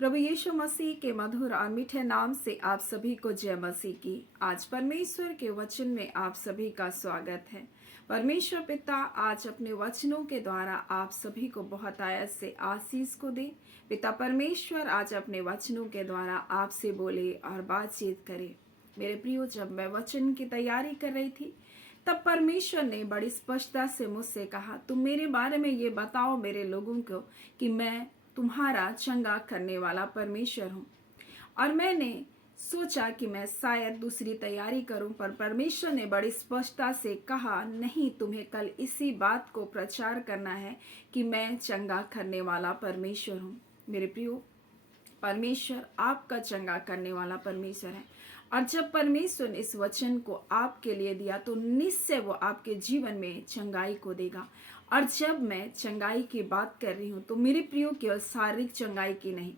प्रभु यीशु मसीह के मधुर और मीठे नाम से आप सभी को जय मसीह की। आज परमेश्वर के वचन में आप सभी का स्वागत है। परमेश्वर पिता आज अपने वचनों के द्वारा आप सभी को बहुत आयत से आशीष को दे। पिता परमेश्वर आज अपने वचनों के द्वारा आपसे बोले और बातचीत करे। मेरे प्रियो, जब मैं वचन की तैयारी कर रही थी तब परमेश्वर ने बड़ी स्पष्टता से मुझसे कहा, तुम मेरे बारे में ये बताओ मेरे लोगों को कि मैं तुम्हारा चंगा करने वाला परमेश्वर हूँ। और मैंने सोचा कि मैं शायद दूसरी तैयारी करूं, पर परमेश्वर ने बड़ी स्पष्टता से कहा, नहीं, तुम्हें कल इसी बात को प्रचार करना है कि मैं चंगा करने वाला परमेश्वर हूँ। मेरे प्रियो, परमेश्वर आपका चंगा करने वाला परमेश्वर है। और जब परमेश्वर ने इस वचन को आपके लिए दिया तो निश्चय वो आपके जीवन में चंगाई को देगा। और जब मैं चंगाई की बात कर रही हूँ तो मेरे प्रियो केवल शारीरिक चंगाई की नहीं,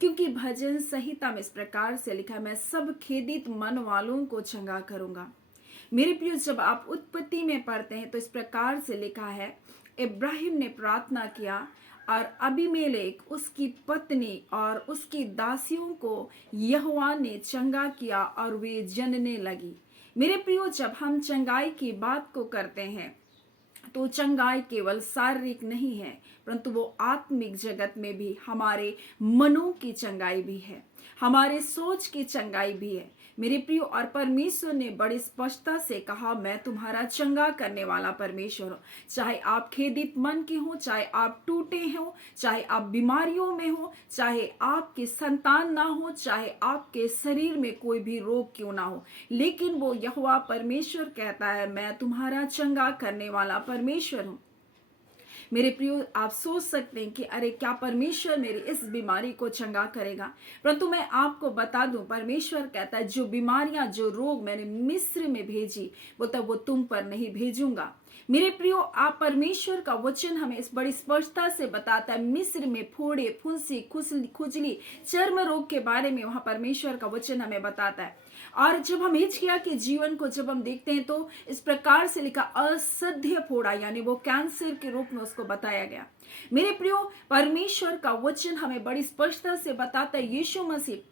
क्योंकि भजन संहिता में इस प्रकार से लिखा है, मैं सब खेदित मन वालों को चंगा करूंगा। मेरे प्रियो, जब आप उत्पत्ति में पढ़ते हैं तो इस प्रकार से लिखा है, इब्राहिम ने प्रार्थना किया और अबीमेलेक उसकी पत्नी और उसकी दासियों को यहोवा ने चंगा किया और वे जनने लगी। मेरे प्रियो, जब हम चंगाई की बात को करते हैं तो चंगाई केवल शारीरिक नहीं है, परंतु वो आत्मिक जगत में भी हमारे मनों की चंगाई भी है, हमारे सोच की चंगाई भी है। मेरे प्रियो, और परमेश्वर ने बड़ी स्पष्टता से कहा, मैं तुम्हारा चंगा करने वाला परमेश्वर हूँ। चाहे आप खेदित मन के हो, चाहे आप टूटे हो, चाहे आप बीमारियों में हो, चाहे आपके संतान ना हो, चाहे आपके शरीर में कोई भी रोग क्यों ना हो, लेकिन वो यहोवा परमेश्वर कहता है, मैं तुम्हारा चंगा करने वाला परमेश्वर हूँ। मेरे प्रियो, आप सोच सकते हैं कि अरे क्या परमेश्वर मेरी इस बीमारी को चंगा करेगा, परंतु मैं आपको बता दूं, परमेश्वर कहता है जो बीमारियां, जो रोग मैंने मिस्र में भेजी वो तुम पर नहीं भेजूंगा। मेरे प्रियो, आप परमेश्वर का वचन हमें इस बड़ी स्पष्टता से बताता है, मिस्र में फोड़े, फुंसी, खुजली, चर्म रोग के बारे में वहां परमेश्वर का वचन हमें बताता है। और जब हम हिजकिय्याह के जीवन को जब हम देखते हैं तो इस प्रकार से लिखा, असह्य फोड़ा, यानी वो कैंसर के रूप में उसको बताया गया। मेरे प्रियो, परमेश्वर का वचन हमें बड़ी स्पष्टता से बताता है, यीशु मसीह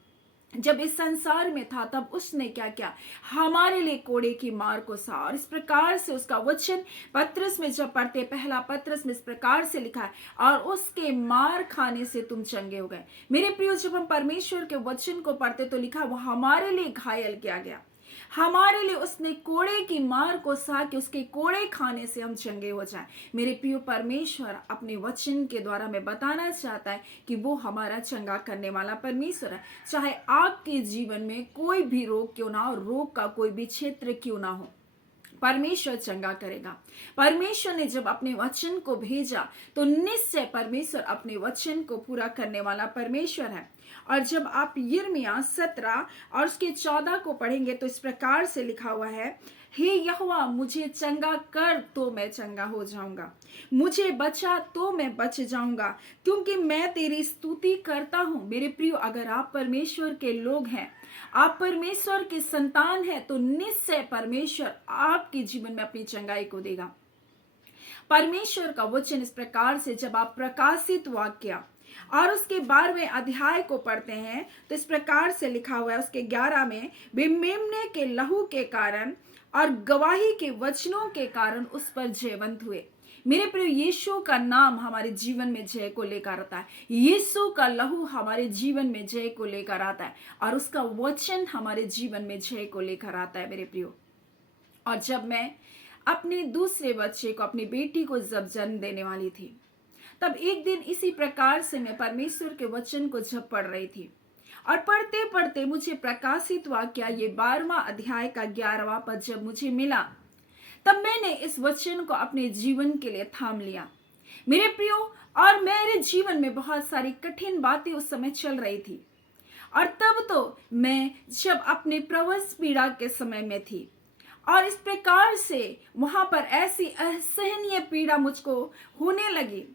जब इस संसार में था तब उसने क्या किया, हमारे लिए कोड़े की मार को सहा। और इस प्रकार से उसका वचन पत्रस में जब पढ़ते, पहला पत्रस में इस प्रकार से लिखा है, और उसके मार खाने से तुम चंगे हो गए। मेरे प्रियो, जब हम परमेश्वर के वचन को पढ़ते तो लिखा, वो हमारे लिए घायल किया गया, हमारे लिए उसने कोड़े की मार को सहा कि उसके कोड़े खाने से हम चंगे हो जाएं। मेरे प्रिय, परमेश्वर अपने वचन के द्वारा में बताना चाहता है कि वो हमारा चंगा करने वाला परमेश्वर है। चाहे आपके जीवन में कोई भी रोग क्यों ना हो, रोग का कोई भी क्षेत्र क्यों ना हो, परमेश्वर चंगा करेगा। परमेश्वर ने जब अपने वचन को भेजा तो निश्चय परमेश्वर अपने वचन को पूरा करने वाला परमेश्वर है। और जब आप यिर्मयाह 17 और उसके 14 को पढ़ेंगे तो इस प्रकार से लिखा हुआ है, हे यहोवा, मुझे चंगा कर तो मैं चंगा हो जाऊंगा, मुझे बचा तो मैं बच जाऊंगा, क्योंकि मैं तेरी स्तुति करता हूं। मेरे प्रियो, अगर आप परमेश्वर के लोग हैं, आप परमेश्वर के संतान हैं, तो निश्चय परमेश्वर आपके जीवन में अपनी चंगाई को देगा। परमेश्वर का वचन इस प्रकार से, जब आप प्रकाशित वाक्य और उसके 12वें अध्याय को पढ़ते हैं तो इस प्रकार से लिखा हुआ है, उसके 11 में, वे मेमने के लहू के कारण और गवाही के वचनों के कारण उस पर जयवंत हुए। मेरे प्रिय, यीशु का नाम हमारे जीवन में जय को लेकर आता है, यीशु का लहू हमारे जीवन में जय को लेकर आता है, और उसका वचन हमारे जीवन में जय को लेकर आता है। मेरे प्रियो, और जब मैं अपने दूसरे बच्चे को, अपनी बेटी को जब जन्म देने वाली थी, तब एक दिन इसी प्रकार से मैं परमेश्वर के वचन को जब पढ़ रही थी, और पढ़ते पढ़ते मुझे प्रकाशित वाक्य ये 12वां अध्याय का 11वां पद जब मुझे मिला, तब मैंने इस वचन को अपने जीवन के लिए थाम लिया। मेरे प्रियो, और मेरे जीवन में बहुत सारी कठिन बातें उस समय चल रही थी, और तब तो मैं जब अपने प्रवस पीड़ा के समय में थी, और इस प्रकार से वहां पर ऐसी असहनीय पीड़ा मुझको होने लगी।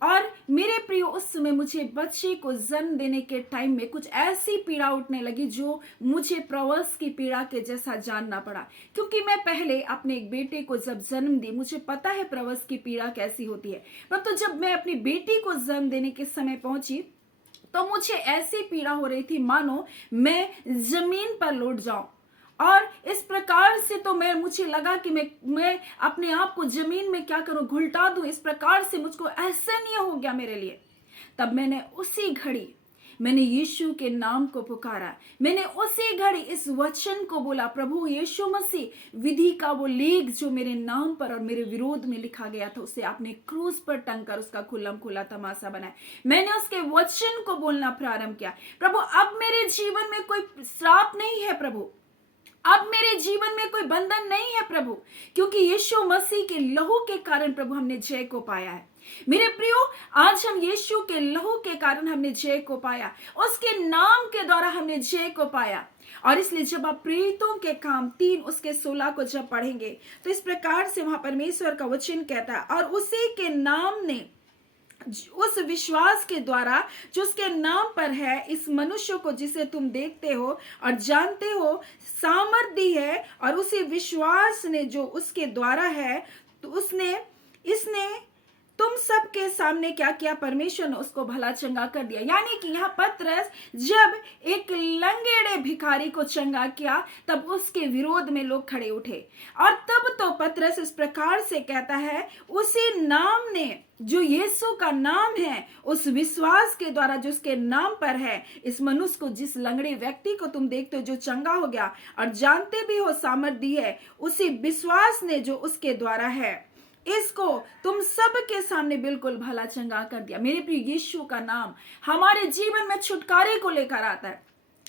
और मेरे प्रियो, उस समय मुझे बच्चे को जन्म देने के टाइम में कुछ ऐसी पीड़ा उठने लगी जो मुझे प्रवस की पीड़ा के जैसा जानना पड़ा, क्योंकि मैं पहले अपने एक बेटे को जब जन्म दी, मुझे पता है प्रवस की पीड़ा कैसी होती है, परंतु जब मैं अपनी बेटी को जन्म देने के समय पहुंची तो मुझे ऐसी पीड़ा हो रही थी मानो मैं जमीन पर लौट जाऊं। और इस प्रकार से तो मुझे लगा कि मैं अपने आप को जमीन में क्या करूं, घुलटा दूं। इस प्रकार से मुझको असहनीय हो गया मेरे लिए। तब मैंने उसी घड़ी यीशु के नाम को पुकारा। मैंने उसी घड़ी इस वचन को बोला, प्रभु यीशु मसीह, विधि का वो लेख जो मेरे नाम पर और मेरे विरोध में लिखा गया था, उसे आपने क्रूस पर टंग कर उसका खुल्लम खुला तमाशा बनाया। मैंने उसके वचन को बोलना प्रारंभ किया। प्रभु अब मेरे जीवन में कोई श्राप नहीं है प्रभु, अब मेरे जीवन में कोई बंधन नहीं है प्रभु, क्योंकि यीशु मसीह के लहू के कारण प्रभु हमने जय को पाया है। मेरे प्रियो, आज हम यीशु के लहू के कारण हमने जय को पाया, उसके नाम के द्वारा हमने जय को पाया। और इसलिए जब आप प्रेरितों के काम 3:16 को जब पढ़ेंगे तो इस प्रकार से वहां परमेश्वर का वचन कहता है, और उसी के नाम ने, उस विश्वास के द्वारा जो उसके नाम पर है, इस मनुष्य को जिसे तुम देखते हो और जानते हो सामर्थ दी है। और उसी विश्वास ने जो उसके द्वारा है, तो इसने तुम सबके सामने क्या किया, परमेश्वर ने उसको भला चंगा कर दिया। यानी कि यहाँ पतरस जब एक लंगड़े भिखारी को चंगा किया, तब उसके विरोध में लोग खड़े उठे। और तब तो पतरस इस प्रकार से कहता है, उसी नाम ने, जो यीशु का नाम है, उस विश्वास के द्वारा जो उसके नाम पर है, इस मनुष्य को, जिस लंगड़े व्यक्ति को तुम देखते हो जो चंगा हो गया और जानते भी हो सामर्थ दी है, उसी विश्वास ने जो उसके द्वारा है, इसको तुम सबके सामने बिल्कुल भला चंगा कर दिया। मेरे प्रिय, यीशु का नाम हमारे जीवन में छुटकारे को लेकर आता है।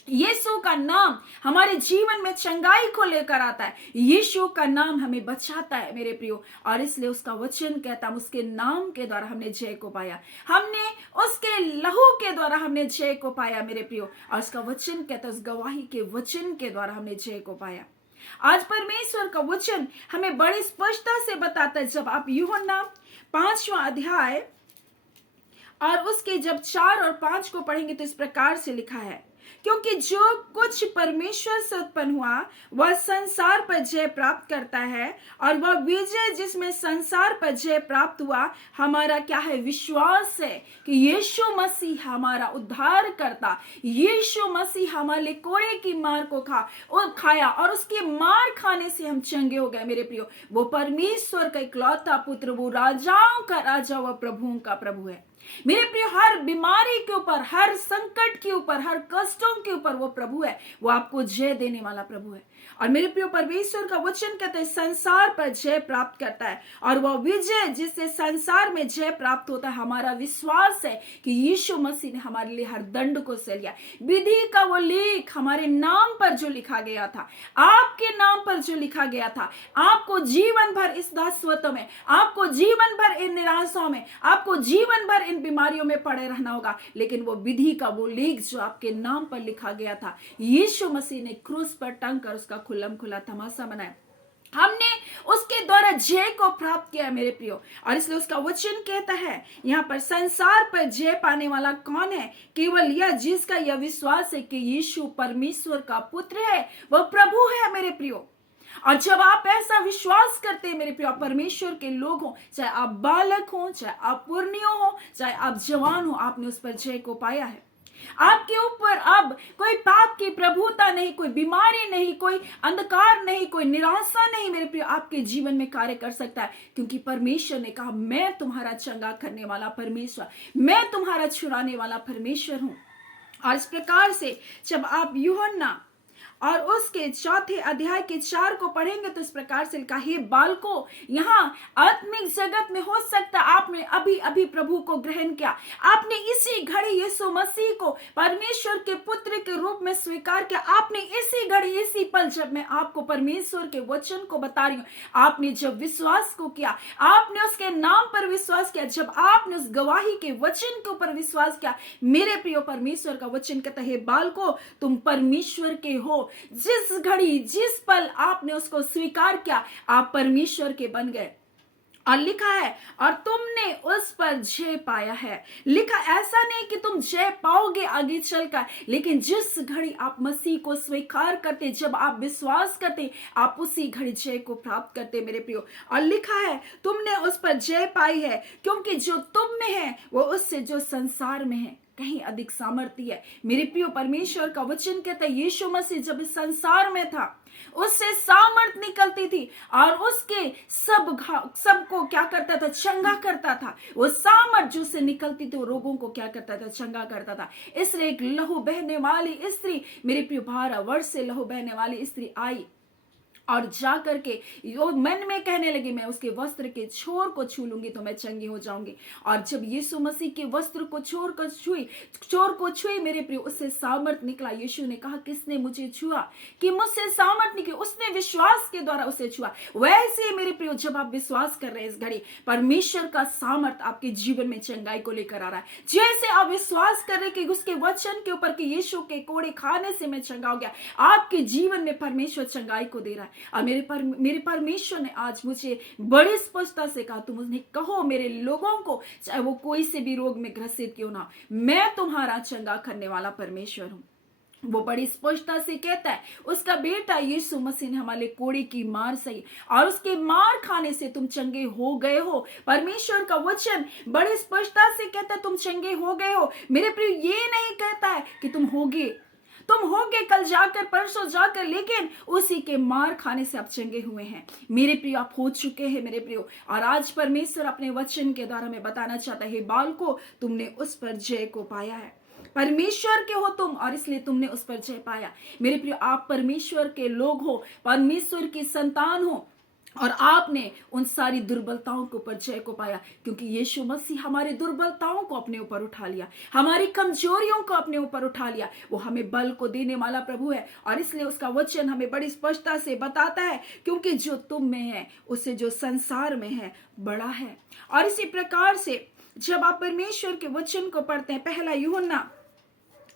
यीशु का नाम हमारे जीवन में चंगाई को लेकर आता है। यीशु का नाम हमें बचाता है मेरे प्रियो। और इसलिए उसका वचन कहता है, उसके नाम के द्वारा हमने जय को पाया, हमने उसके लहू के द्वारा हमने जय को पाया मेरे प्रियो। और उसका वचन कहता है, उस गवाही के वचन के द्वारा हमने जय को पाया। आज परमेश्वर का वचन हमें बड़ी स्पष्टता से बताता है। जब आप यूहन्ना 5वां अध्याय और उसके जब 4 और 5 को पढ़ेंगे तो इस प्रकार से लिखा है, क्योंकि जो कुछ परमेश्वर से उत्पन्न हुआ वह संसार पर जय प्राप्त करता है, और वह विजय जिसमें संसार पर जय प्राप्त हुआ हमारा क्या है, विश्वास है कि यीशु मसीह हमारा उद्धार करता, यीशु मसीह हमारे कोड़े की मार को खाया और उसके मार खाने से हम चंगे हो गए मेरे प्रियो। वो परमेश्वर का इकलौता पुत्र, वो राजाओं का राजा, वह प्रभुओं का प्रभु है मेरे प्रियो। हर बीमारी के ऊपर, हर संकट के ऊपर, हर कष्टों के ऊपर वो प्रभु है, वो आपको जय देने वाला प्रभु है। और मेरे प्रियो, परमेश्वर का वचन कहता है, संसार पर जय प्राप्त करता है, और वह विजय जिससे संसार में जय प्राप्त होता है, हमारा विश्वास है कि यीशु मसीह ने हमारे लिए हर दंड को सह लिया। विधि का वो लेख हमारे नाम पर जो लिखा गया था, आपके नाम पर जो लिखा गया था, आपको जीवन भर इस दासत्व में, आपको जीवन भर इन निराशाओं में, आपको जीवन भर इन बीमारियों में पड़े रहना होगा, लेकिन वो विधि का वो लेख जो आपके नाम पर लिखा गया था, यीशु मसीह ने क्रूस पर टंग कर उसका खुल्लम खुला तमाशा बनाया। हमने उसके द्वारा जय को प्राप्त किया मेरे प्रियो। और इसलिए उसका वचन कहता है यहाँ पर, संसार पर जय पाने वाला कौन है, केवल यह जिसका यह विश्वास है कि यीशु परमेश्वर का पुत्र है, वह प्रभु है मेरे प्रियो। और जब आप ऐसा विश्वास करते हैं मेरे प्रिय, परमेश्वर के लोग हो, चाहे आप बालक हो, चाहे आप पुर्णियों हो, चाहे आप जवान हो, आपने उस पर जय को पाया है। आपके ऊपर अब कोई पाप की प्रभुता नहीं, कोई बीमारी नहीं, कोई अंधकार नहीं, कोई निराशा नहीं मेरे प्रिय आपके जीवन में कार्य कर सकता है, क्योंकि परमेश्वर ने कहा, मैं तुम्हारा चंगा करने वाला परमेश्वर, मैं तुम्हारा छुड़ाने वाला परमेश्वर हूं। और इस प्रकार से जब आप यूहन्ना और उसके 4 अध्याय के 4 को पढ़ेंगे तो इस प्रकार से लिखा, हे बालको, यहाँ आत्मिक जगत में हो सकता आपने अभी अभी प्रभु को ग्रहण किया, आपने इसी घड़ी यीशु मसीह को परमेश्वर के पुत्र के रूप में स्वीकार किया, आपने इसी घड़ी, इसी पल, जब मैं आपको परमेश्वर के वचन को बता रही हूँ, आपने जब विश्वास को किया, आपने उसके नाम पर विश्वास किया, जब आपने उस गवाही के वचन के ऊपर विश्वास किया मेरे प्रियो, परमेश्वर का वचन कहता है, बालको, तुम परमेश्वर के हो। जिस घड़ी, जिस पल आपने उसको स्वीकार किया, आप परमेश्वर के बन गए। और लिखा है, और तुमने उस पर जय पाया है। लिखा ऐसा नहीं कि तुम जय पाओगे आगे चलकर, लेकिन जिस घड़ी आप मसीह को स्वीकार करते, जब आप विश्वास करते, आप उसी घड़ी जय को प्राप्त करते मेरे प्रियो। और लिखा है, तुमने उस पर जय पाई है, क्योंकि जो तुम में है वो उससे जो संसार में है। कहीं अधिक सामर्थ्य है। मेरे प्रियो, परमेश्वर का वचन कहता है यीशु मसीह जब इस संसार में था उससे सामर्थ निकलती थी और उसके सबको क्या करता था, चंगा करता था। वो सामर्थ जो से निकलती थी वो रोगों को क्या करता था, चंगा करता था। इसलिए एक लहू बहने वाली स्त्री, मेरे प्रियो 12 वर्ष से लहू बहने वाली स्त्री आई और जा करके वो मन में कहने लगी मैं उसके वस्त्र के छोर को छू लूंगी तो मैं चंगी हो जाऊंगी। और जब यीशु मसीह के वस्त्र को छोर को छुई मेरे प्रियो, उससे सामर्थ निकला। यीशु ने कहा किसने मुझे छुआ, कि मुझसे सामर्थ निकली, उसने विश्वास के द्वारा उसे छुआ। वैसे मेरे प्रियो, जब आप विश्वास कर रहे हैं इस घड़ी परमेश्वर का सामर्थ आपके जीवन में चंगाई को लेकर आ रहा है। जैसे आप विश्वास कर रहे कि उसके वचन के ऊपर कि यीशु के कोड़े खाने से मैं चंगा हो गया, आपके जीवन में परमेश्वर चंगाई को दे रहा है। और मेरे परमेश्वर ने आज मुझे बड़ी स्पष्टता से कहा तुम उन्हें कहो मेरे लोगों को, चाहे वो कोई से भी रोग में ग्रसित क्यों ना, मैं तुम्हारा चंगा करने वाला परमेश्वर हूं। वो बड़ी स्पष्टता से कहता है उसका बेटा यीशु मसीह ने हमारे कोड़े की मार सही और उसके मार खाने से तुम चंगे हो गए हो। परमेश्वर का वचन बड़ी स्पष्टता से कहता है तुम चंगे हो गए हो। मेरे प्रिय, ये नहीं कहता है कि तुम होगे कल जाकर, परसों जाकर, लेकिन उसी के मार खाने से आप चंगे हुए हैं। मेरे प्रियो, आप हो चुके हैं मेरे प्रियो। और आज परमेश्वर अपने वचन के द्वारा में बताना चाहता है बालको, तुमने उस पर जय को पाया है। परमेश्वर के हो तुम और इसलिए तुमने उस पर जय पाया। मेरे प्रियो, आप परमेश्वर के लोग हो, परमेश्वर की संतान हो और आपने उन सारी दुर्बलताओं के ऊपर जय को पाया, क्योंकि यीशु मसीह हमारी दुर्बलताओं को अपने ऊपर उठा लिया, हमारी कमजोरियों को अपने ऊपर उठा लिया। वो हमें बल को देने वाला प्रभु है और इसलिए उसका वचन हमें बड़ी स्पष्टता से बताता है क्योंकि जो तुम में है उससे जो संसार में है बड़ा है। और इसी प्रकार से जब आप परमेश्वर के वचन को पढ़ते हैं, पहला यूहन्ना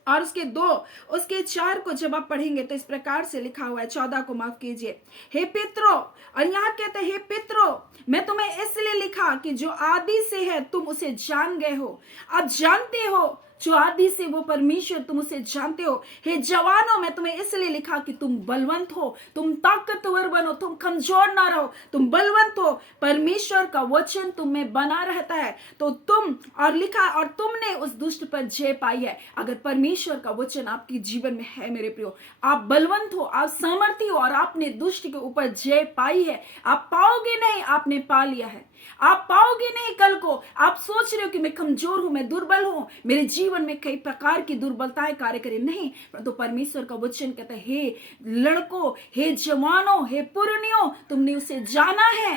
और उसके 4 को जब आप पढ़ेंगे तो इस प्रकार से लिखा हुआ है, 14 को माफ कीजिए। हे पितरो, और यहाँ कहते हैं हे पितरो, मैं तुम्हें इसलिए लिखा कि जो आदि से है तुम उसे जान गए हो। अब जानते हो जो आदि से वो परमेश्वर, तुम उसे जानते हो। हे जवानों, मैं तुम्हें इसलिए लिखा कि तुम बलवंत हो, तुम ताकतवर बनो, तुम कमजोर ना रहो, तुम बलवंत हो। परमेश्वर का वचन तुम में बना रहता है तो तुम, और लिखा, और तुमने उस दुष्ट पर जय पाई है। अगर परमेश्वर का वचन आपके जीवन में है मेरे प्रियो, आप बलवंत हो, आप सामर्थी हो और आपने दुष्ट के ऊपर जय पाई है। आप पाओगे नहीं, आपने पा लिया है। आप पाओगे नहीं कल को। आप सोच रहे हो कि मैं कमजोर हूं, मैं दुर्बल हूं, मेरे जीवन में कई प्रकार की दुर्बलताएं कार्य करें, नहीं। परंतु परमेश्वर का वचन कहता है हे लड़कों, हे जवानों, हे पुरनियों, तुमने उसे जाना है,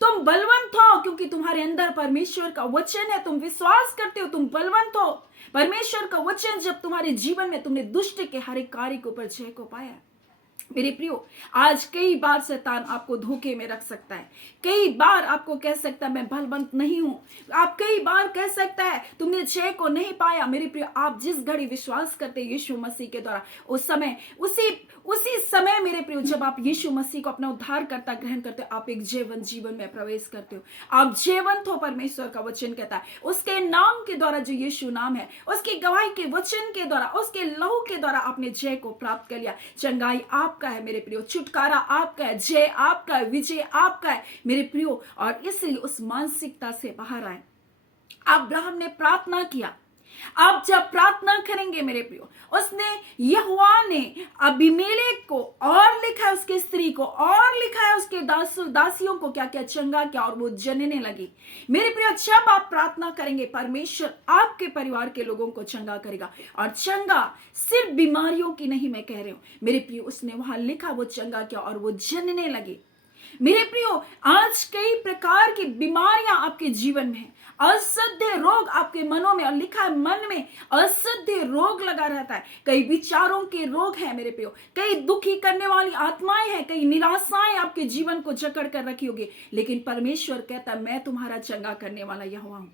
तुम बलवंत हो, क्योंकि तुम्हारे अंदर परमेश्वर का वचन है, तुम विश्वास करते हो, तुम बलवंत हो। परमेश्वर का वचन जब तुम्हारे जीवन में, तुमने दुष्ट के हर एक कार्य के ऊपर जय को पाया। मेरे प्रियो, आज कई बार शैतान आपको धोखे में रख सकता है, कई बार आपको कह सकता है मैं बलवंत नहीं हूं, आप कई बार कह सकता है तुमने जय को नहीं पाया। मेरे प्रियो, आप जिस घड़ी विश्वास करते हैं यीशु मसीह के द्वारा, उस समय उसी समय मेरे प्रियो, जब आप यीशु मसीह को अपना उद्धारकर्ता ग्रहण करते हो, आप एक जीवन में प्रवेश करते हो, आप जीवंत हो। परमेश्वर का वचन कहता है उसके नाम के द्वारा, जो यीशु नाम है, उसकी गवाही के वचन के द्वारा, उसके लहू के द्वारा आपने जय को प्राप्त कर लिया। चंगाई आपका है मेरे प्रियो, छुटकारा आपका है, जय आपका है, विजय आपका है मेरे प्रियो। और इसलिए उस मानसिकता से बाहर आए। अब्राहम ने प्रार्थना किया, आप जब प्रार्थना करेंगे मेरे प्रियो, उसने, यहोवा ने अबीमेलेक को और लिखा है, उसकी स्त्री को और लिखा है, उसके दासियों को क्या क्या चंगा किया और वो जनने लगी। मेरे प्रियो, जब आप प्रार्थना करेंगे परमेश्वर आपके परिवार के लोगों को चंगा करेगा। और चंगा सिर्फ बीमारियों की नहीं मैं कह रही हूं मेरे प्रियो, उसने वहां लिखा वो चंगा किया और वो जनने लगी। मेरे प्रियो, आज कई प्रकार की बीमारियां आपके जीवन में है, असह्य रोग आपके मनों में, और लिखा है मन में असह्य रोग लगा रहता है, कई विचारों के रोग हैं मेरे प्रियो, कई दुखी करने वाली आत्माएं हैं, कई निराशाएं आपके जीवन को जकड़ कर रखी होगी। लेकिन परमेश्वर कहता है मैं तुम्हारा चंगा करने वाला यहोवा हूं।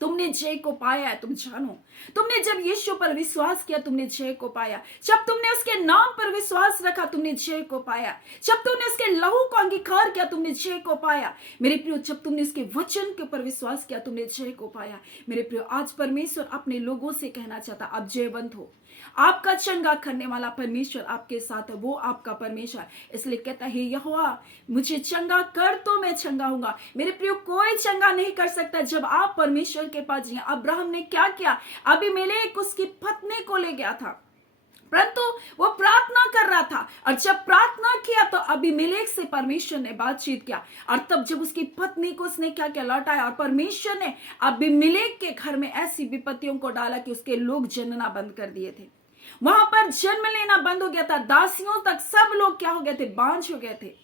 तुमने जय को पाया है, तुम जानो, तुमने जब यीशु पर विश्वास किया तुमने जय को पाया, जब तुमने उसके नाम पर विश्वास रखा तुमने जय को पाया, जब तुमने उसके लहू को अंगीकार किया तुमने जय को पाया। मेरे प्रियो, जब तुमने उसके वचन के ऊपर विश्वास किया तुमने जय को पाया। मेरे प्रियो, आज परमेश्वर अपने लोगों से कहना चाहता, आप जयवंत हो, आपका चंगा करने वाला परमेश्वर आपके साथ है, वो आपका परमेश्वर। इसलिए कहता है यहोवा मुझे चंगा कर तो मैं चंगा हूंगा। मेरे प्रियो, कोई चंगा नहीं कर सकता जब आप परमेश्वर के पास जिए। अब्राहम ने क्या किया, अबीमेलेक उसकी पत्नी को ले गया था, परंतु वो प्रार्थना कर रहा था, और जब प्रार्थना किया तो अबीमेलेक से परमेश्वर ने बातचीत किया, और तब जब उसकी पत्नी को उसने क्या क्या लौटाया, और परमेश्वर ने अबीमेलेक के घर में ऐसी विपत्तियों को डाला कि उसके लोग जन्मना बंद कर दिए थे, वहां पर जन्म लेना बंद हो गया था, दासियों तक सब लोग क्या हो गए थे, बांझ हो गए थे।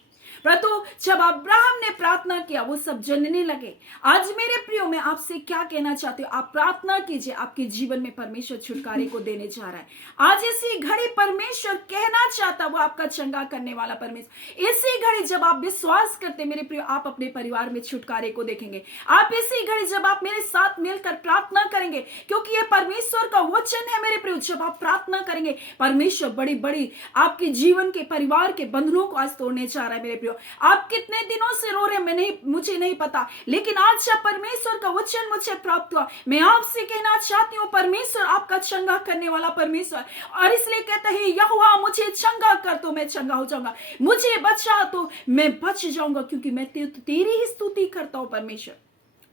परंतु जब अब्राहम ने प्रार्थना किया वो सब जनने लगे। आज मेरे प्रियो, मैं आपसे क्या कहना चाहती हूँ, आप प्रार्थना कीजिए, आपके जीवन में परमेश्वर छुटकारे को देने जा रहा है। आज इसी घड़ी परमेश्वर कहना चाहता, वो आपका चंगा करने वाला परमेश्वर। इसी घड़ी जब आप विश्वास करते मेरे प्रियो, आप अपने परिवार में छुटकारे को देखेंगे। आप इसी घड़ी जब आप मेरे साथ मिलकर प्रार्थना करेंगे, क्योंकि ये परमेश्वर का वचन है मेरे प्रियो, जब आप प्रार्थना करेंगे परमेश्वर बड़ी बड़ी आपके जीवन के परिवार के बंधनों को आज तोड़ने चाह रहा है मेरे प्रियो। आप कितने दिनों से रो रहे हैं, मुझे नहीं पता, लेकिन आज जब परमेश्वर का वचन मुझे प्राप्त हुआ, मैं आपसे कहना चाहती हूँ, परमेश्वर आपका चंगा करने वाला परमेश्वर, और इसलिए कहते हैं यहोवा मुझे चंगा कर तो मैं चंगा हो जाऊंगा, मुझे बचा तो मैं बच जाऊंगा, क्योंकि मैं तेरी ही स्तुति करता हूं परमेश्वर।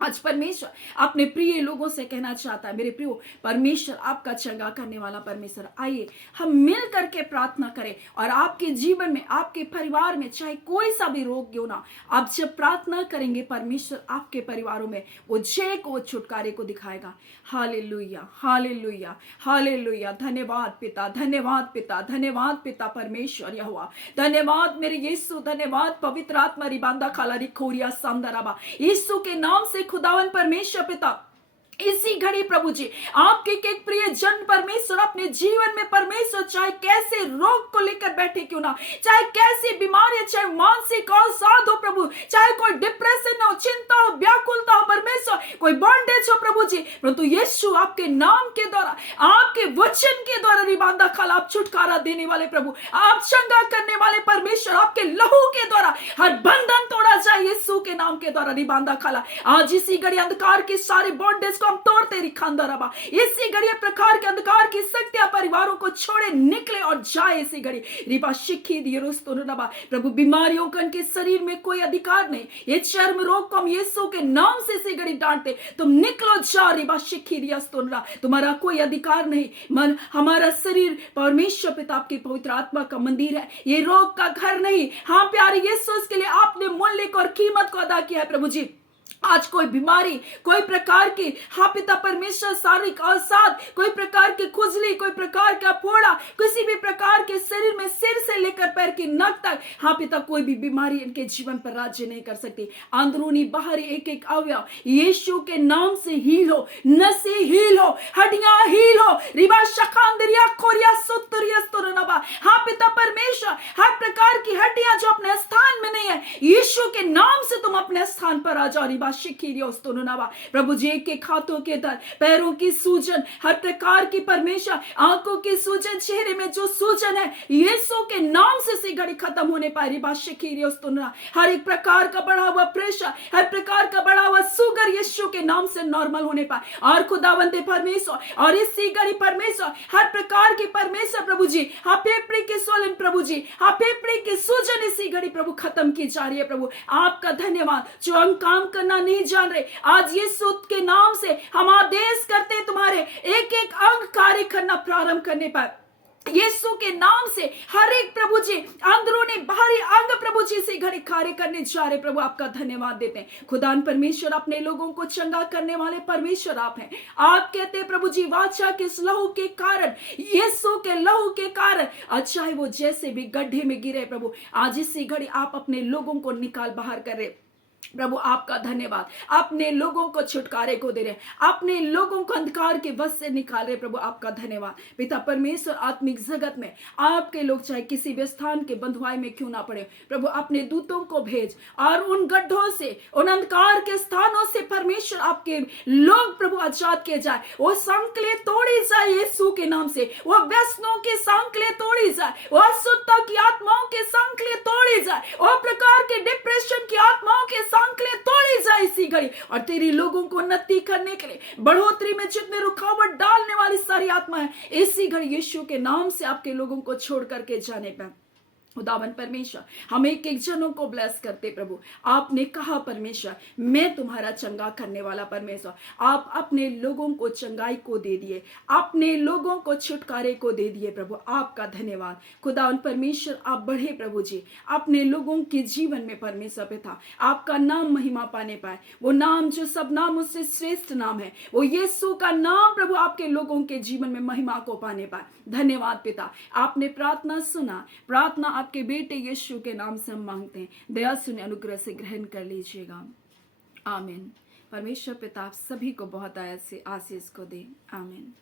आज परमेश्वर अपने प्रिय लोगों से कहना चाहता है मेरे प्रियो, परमेश्वर आपका चंगा करने वाला परमेश्वर। आइए हम मिल करके प्रार्थना करें, और आपके जीवन में, आपके परिवार में चाहे कोई सा भी रोग क्यों ना, आप जब प्रार्थना करेंगे परमेश्वर आपके परिवारों में वो जय को, छुटकारे को दिखाएगा। Hallelujah, hallelujah, hallelujah. धन्यवाद पिता, धन्यवाद पिता, धन्यवाद पिता परमेश्वर यहोवा, धन्यवाद मेरे यीशु, धन्यवाद पवित्र आत्मा रिबांदा खाला रिखोरिया सांदराबा, यीशु के नाम से खुदावन परमेश्वर पिता, इसी घड़ी प्रभु जी आपके एक प्रिय जन परमेश्वर अपने जीवन में परमेश्वर, चाहे कैसे रोग को लेकर बैठे क्यों ना, चाहे कैसी बीमारी, चाहे मानसिक अवसाद हो प्रभु, चाहे कोई डिप्रेशन हो, चिंता हो, व्याकुलता हो परमेश्वर, कोई बॉन्डेज हो प्रभु जी, परंतु यीशु आपके नाम के द्वारा, आपके वचन के द्वारा रिबांदा खाला, आप छुटकारा देने वाले प्रभु, आप चंगा करने वाले परमेश्वर, आपके लहू के द्वारा हर बंधन तोड़ा जाए यीशु के नाम के द्वारा रिबांदा खाला। आज इसी घड़ी अंधकार की सारी बॉन्डेज को हम तोड़ते रिखांदा रबा, इसी घड़ी प्रकार के अंधकार की शक्तियां परिवारों को छोड़े निकले और जाए इसी घड़ी रिबा शिखी दिए रुस्तो रबा प्रभु, बीमारियों का इनके शरीर में कोई अधिकार नहीं, ये चर्म रोग को हम यीशु के नाम से इसी घड़ी डांटते, तुम निकलो जा रिबा शिखी दिया स्तोनरा, तुम्हारा कोई अधिकार नहीं। मन हमारा शरीर परमेश्वर पिता आपकी पवित्र आत्मा का मंदिर है, ये रोग का घर नहीं। हाँ प्यारे यीशु, इसके लिए आपने मूल्य और कीमत को अदा किया है प्रभु जी। आज कोई बीमारी, कोई प्रकार की, हाँ पिता परमेश्वर, शारीरिक अवसाद, कोई प्रकार की खुजली, कोई प्रकार का फोड़ा, किसी भी प्रकार के शरीर में सिर से लेकर पैर की नख तक, हाँ पिता कोई भी बीमारी इनके जीवन पर राज्य नहीं कर सकती। अंदरूनी बाहरी एक एक अवयव यीशु के नाम से हील हो, नसें हील हो, हड्डियां हील हो, रिबा शखांदरिया खोरिया सुतरिया स्तुरनबा, हाँ पिता परमेश्वर, हर प्रकार की हड्डियां जो अपने स्थान में नहीं है, यीशु के नाम से तुम अपने स्थान पर आ जाओ। प्रभु जी के हाथों के दर्द, पैरों की सूजन, हर प्रकार की परमेश्वर, आंखों की सूजन, चेहरे में जो सूजन है यीशु के नाम से सी घड़ी खत्म होने पाए। हर एक प्रकार का बढ़ा हुआ प्रेशर, हर प्रकार का बढ़ा हुआ शुगर यीशु के नाम से नॉर्मल होने पाए। और खुदावंदे परमेश्वर, और इसी घड़ी परमेश्वर हर प्रकार की परमेश्वर प्रभु जी, हाँ फेफड़े की सोलन प्रभु जी, हाँ फेफड़े की सूजन इसी घड़ी प्रभु खत्म की जा रही है। प्रभु आपका धन्यवाद, जो हम काम करना नहीं जान रहे, आज यीशु के नाम से हम आदेश करते तुम्हारे एक एक अंग कार्य करना प्रारंभ करने पर, यीशु के नाम से हर एक प्रभु जी अंदरूनी बाहरी अंग प्रभु जी से घड़ी कार्य करने जा रहे। प्रभु आपका धन्यवाद देते हैं। खुदान परमेश्वर, अपने लोगों को चंगा करने वाले परमेश्वर आप हैं। आप कहते हैं प्रभु जी, वाचा के इस लहू के कारण, यीशु के लहू के कारण, चाहे वो जैसे भी गड्ढे में गिरे प्रभु, आज इसी घड़ी आप अपने लोगों को निकाल बाहर कर रहे। प्रभु आपका धन्यवाद, अपने लोगों को छुटकारे को दे रहे, अपने लोगों को अंधकार के वश से निकाल रहे। प्रभु आपका धन्यवाद। पिता परमेश्वर, आत्मिक जगत में आपके लोग चाहे किसी भी स्थान के बंधुआई में क्यों ना पड़े, प्रभु अपने दूतों को भेज और उन गड्ढों से, उन अंधकार के स्थानों से परमेश्वर आपके लोग प्रभु आजाद किए जाए। वो संकले तोड़ी जाए यीशु के नाम से, वो व्यसनों के संकले तोड़ी जाए, वो अशुद्धता की आत्माओं के संकले तोड़ी जाए, वो प्रकार के डिप्रेशन की आत्माओं के संकले तोड़ी जाए इसी घड़ी। और तेरी लोगों को उन्नति करने के लिए, बढ़ोतरी में जितने रुकावट डालने वाली सारी आत्मा है, इसी घड़ी यीशु के नाम से आपके लोगों को छोड़ करके जाने पर खुदावन परमेश्वर हम एक एक जनों को ब्लेस करते प्रभु। आपने कहा परमेश्वर मैं तुम्हारा चंगा करने वाला परमेश्वर, आप अपने लोगों को चंगाई को दे दिए, अपने लोगों को छुटकारे को दे दिए प्रभु। आपका धन्यवाद खुदावन परमेश्वर। आप बढ़े प्रभु जी अपने लोगों के जीवन में परमेश्वर पिता, आपका नाम महिमा पाने पाए। वो नाम जो सब नामों से श्रेष्ठ नाम है, वो यीशु का नाम प्रभु आपके लोगों के जीवन में महिमा को पाने पाए। धन्यवाद पिता, आपने प्रार्थना सुना। प्रार्थना आपके बेटे यीशु के नाम से हम मांगते हैं। दया सुने अनुग्रह से ग्रहण कर लीजिएगा। आमीन। परमेश्वर पिता आप सभी को बहुत आशीष को दे। आमीन।